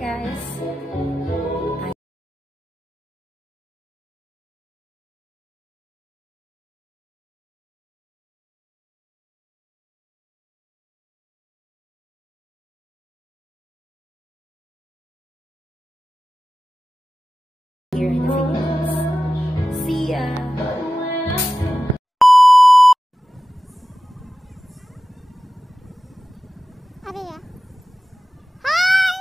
guys. Here in the Philippines. See ya! Ano ya? Hi!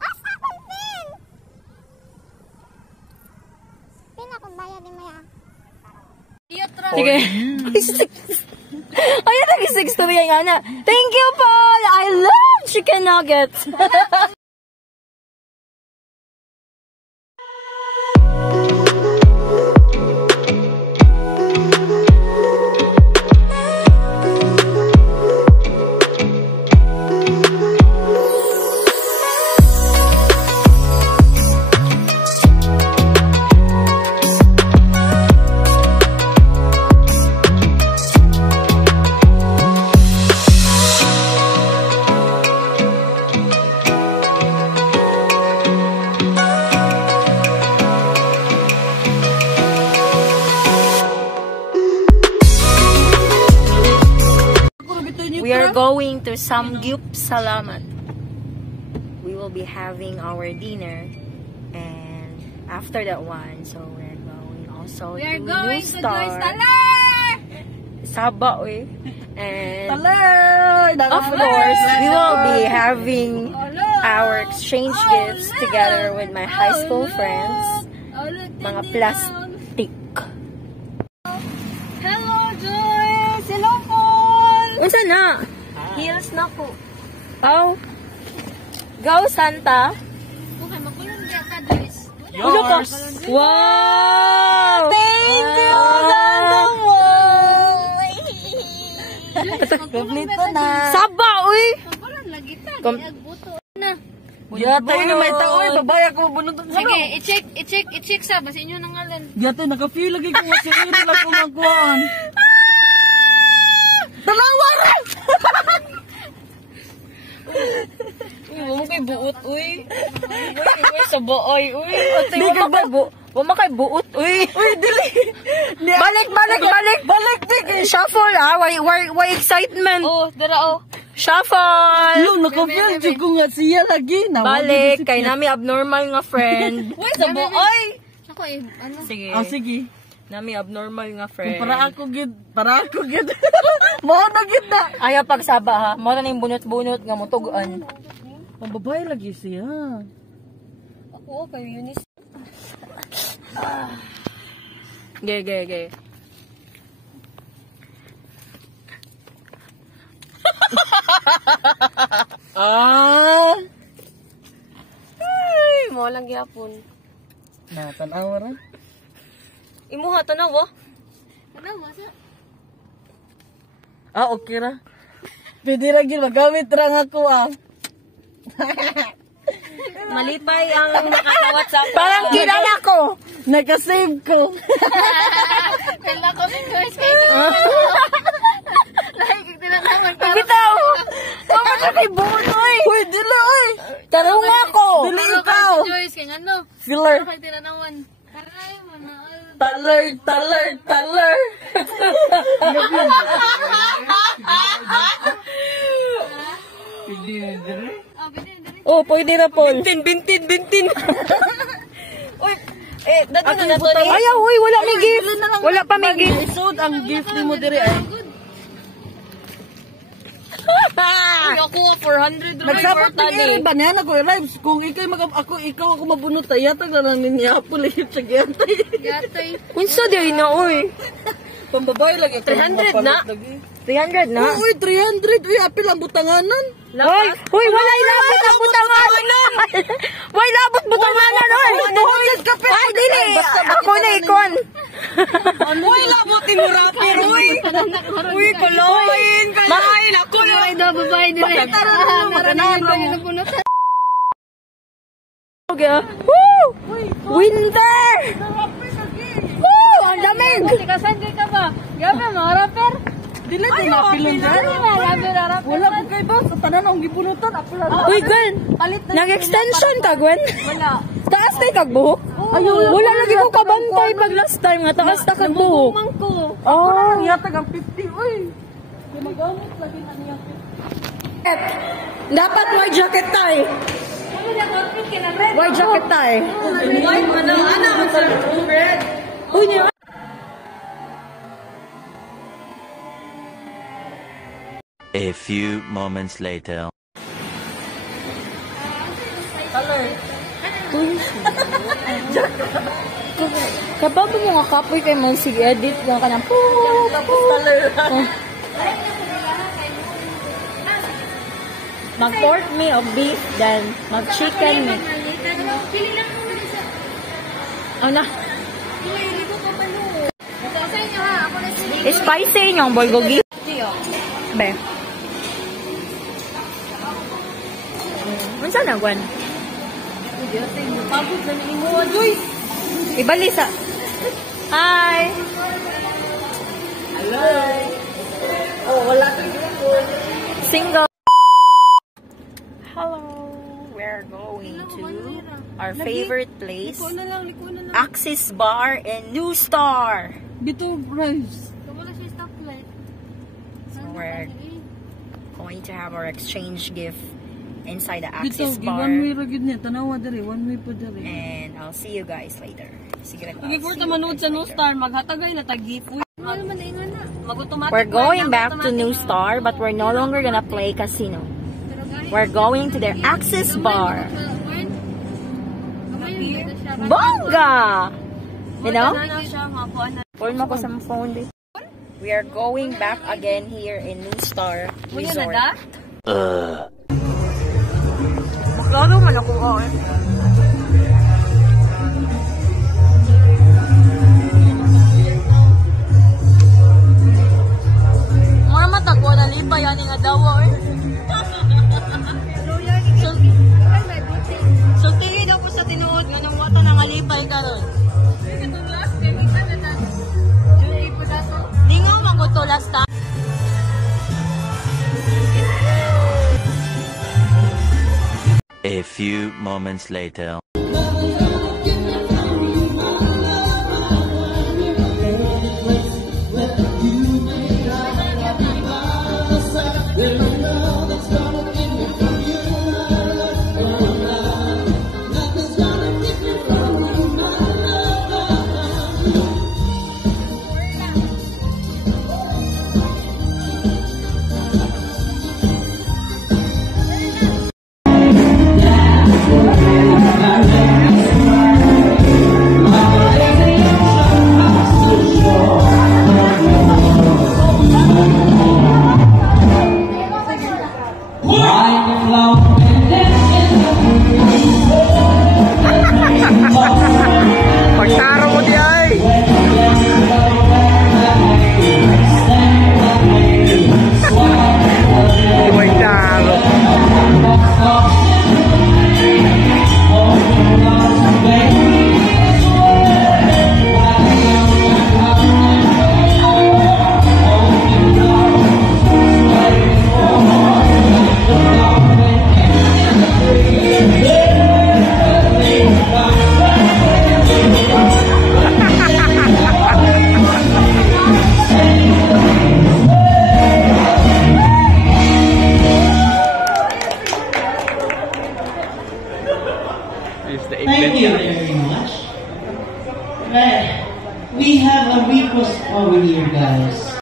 Asa akong pin? Pin akong bayad ni Maya. Sige. Ayan, nag-istorya nga na. Thank you, Paul! I love chicken nuggets! We are going to Samgyup Salamat. We will be having our dinner, and after that one, so we're going also to New Star. Sabah, we. And of course, we will be having our exchange gifts together with my high school friends. Mga plastic. Hello, Joyce! Hello, Paul! Unsa na? Heels na po. Oh. Go, Santa. Okay, makulong dyan ka, Joyce. Yours! Wow! Thank you, Santa Kompleto na. Saba, uy! Makulong lagi ta. Kom- Agbuto na. Yata yun. May tao eh, babaya ko bunot sa Sige, i-check sa. Basta inyo nang ngalan. Yata, naka-feel lagi ko nga siya lang ko magkuhaan. Dalawa rin! Uy, wala kay buot, uy. Uy, sa booy, uy. Wala kay buot, uy. Uy, dili! Balik! Balik, tig! Shuffle, ah. Why excitement? Oh, dara oh. Shuffle! Yung naka-feel dyan ko nga siya lagi. Balik, kay nami abnormal nga friend. Uy, sa booy! Ako eh, ano? Sige. Ah, sige. Nami abnormal nga friend. Para ako gid. Mga na gid na. Ayaw pagsaba, ha. Mora na yung bunot-bunot nga mutuguan. Ang babae lagi siya. Ako, kayo Eunice. Ge. Ay, mo lang gyapon. Tanawa ra. Imuha, tanaw, oh. Ano, masa? Okay ra. Pwede ra gid magamit ra nga ako Malipay ang nakakawat sa Parang kilala ko. Naka-save ko. Kala ko din, Joyce, kayo. Nakikita na naman. Bitaw! Tama na kay buot, uy! Uy, dili oy. Tarong nga ko! Dili ikaw. Joyce, kaya ano? Filler. Nakikita na naman. Karay mo na. Taler. Oh, pwede. Oh, pwede na, Paul. Bintin. Uy, dato na to. Ayaw, uy, wala may gift. Wala pa may gift. Isod ang gift ni mo diri ay. Uy, ako 400 rin. Nagsabot na rin ba niya? Nag-arrive. Kung ikaw ako mabunot ay yatag na lang niya. Pulit sa giyatay. Yatoy. Unsa di na, uy. Pambabae lagi. 300 na. 300 na. Uy, 300. Uy, apil ang butanganan. Uy, wala ilabot ang butanganan. Wala ilabot butanganan, uy. Ay, dili. Ako na ikon. Uy, labutin mo rapper, uy. Uy, kaloyin. Mahain ako. Ay, daw babae din. Maganahan mo. Woo! Winter! Woo! Ang lamig! Tikasan ka ba? Gabi, mga rapper? Dili din apilon dyan. Wala ko kay ba? Sa tanan ang gibunutan. Uy, Gwen! Nag-extension ka, Gwen? Wala. Taas tayo kagbuhok? Wala lagi ko kabantay pag last time nga. Taas ta kagbuhok. Oh. Yatag ang 50. Uy. Gumagamit lagi na niya 50. Dapat may jacket tayo. May jacket tayo. White man ang anak. Ang sarap red. Uy, niya. A few moments later. Color. Kapag mo nga kapoy kay mo sige edit lang ka ng Tapos color. mag-pork me of beef, then mag-chicken me. Ano na? Spicy yung bulgogi. Be. Ano na, Gwen? Pagod na mo, Joy. Ibalisa. Hi! Hello. Oh, wala kang Single. Hello. We're going to our favorite place, liko na lang. Axis Bar and New Star. Bito rice. So we're going to have our exchange gift inside the Bito, Axis Bar. one way ragid niya. Tanawa dari, one way po dari. And I'll see you guys later. Sige, Sige ko ta manood sa New Star, maghatagay na tag-giveaway. we're going back to New Star, but we're no longer gonna play casino. We're going to their Axis Bar. Bongga! You know? Phone mo ko sa phone, babe. We are going back again here in New Star Resort. Maklaro man ako eh. Mga mata ko, nalipa yan yung adawa eh. So, tingin ako sa tinuod nga nung wata nang alipay ka ron. Lingaw man ko to last time. A few moments later. Pagtaro mo di ay! Pagtaro. Thank you very much. Right. We have a request over here, guys.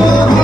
Oh,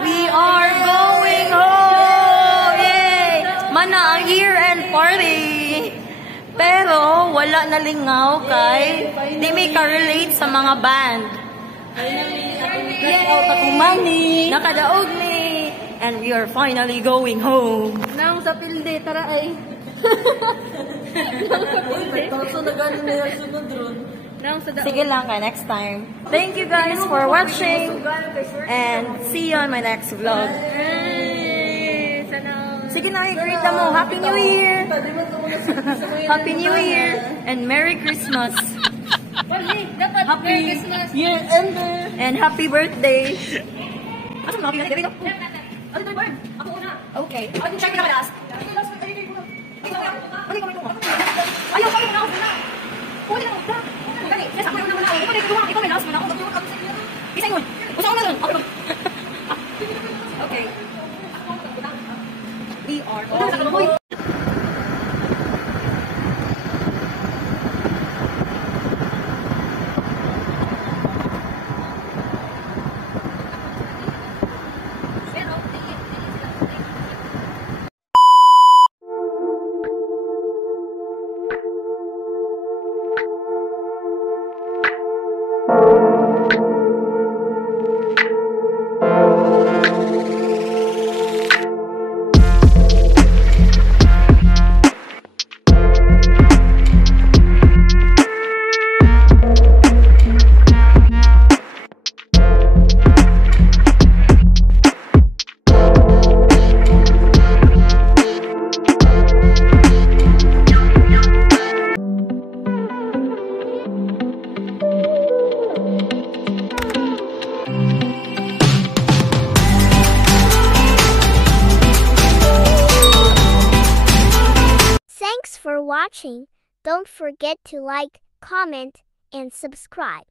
We are going home! Yay! Mana ang year-end party! Pero wala na lingaw kay di may ka-relate sa mga band. Out ako money. Nakadaog ni! And we are finally going home. Nang sa pilde, tara ay. Kaso na gano'n na yung sunod ron. Sige lang ka next time. Thank you guys for watching. And see you on my next vlog. Sige na, i-greet na mo. Happy New Year! Happy New Year! And Merry Christmas! Happy Christmas. Year ender. And happy birthday! Asa mo, happy birthday? Ano tayo, Bird? Ako una. Okay. Ano check na ba last? Ayaw, kayo na ako muna. Kunin na ako. Dali, yes, ako na muna. Ikaw may last mo na ako. Isa yun. Usa ko na dun. Okay. We are all... Thanks for watching. Don't forget to like, comment, and subscribe.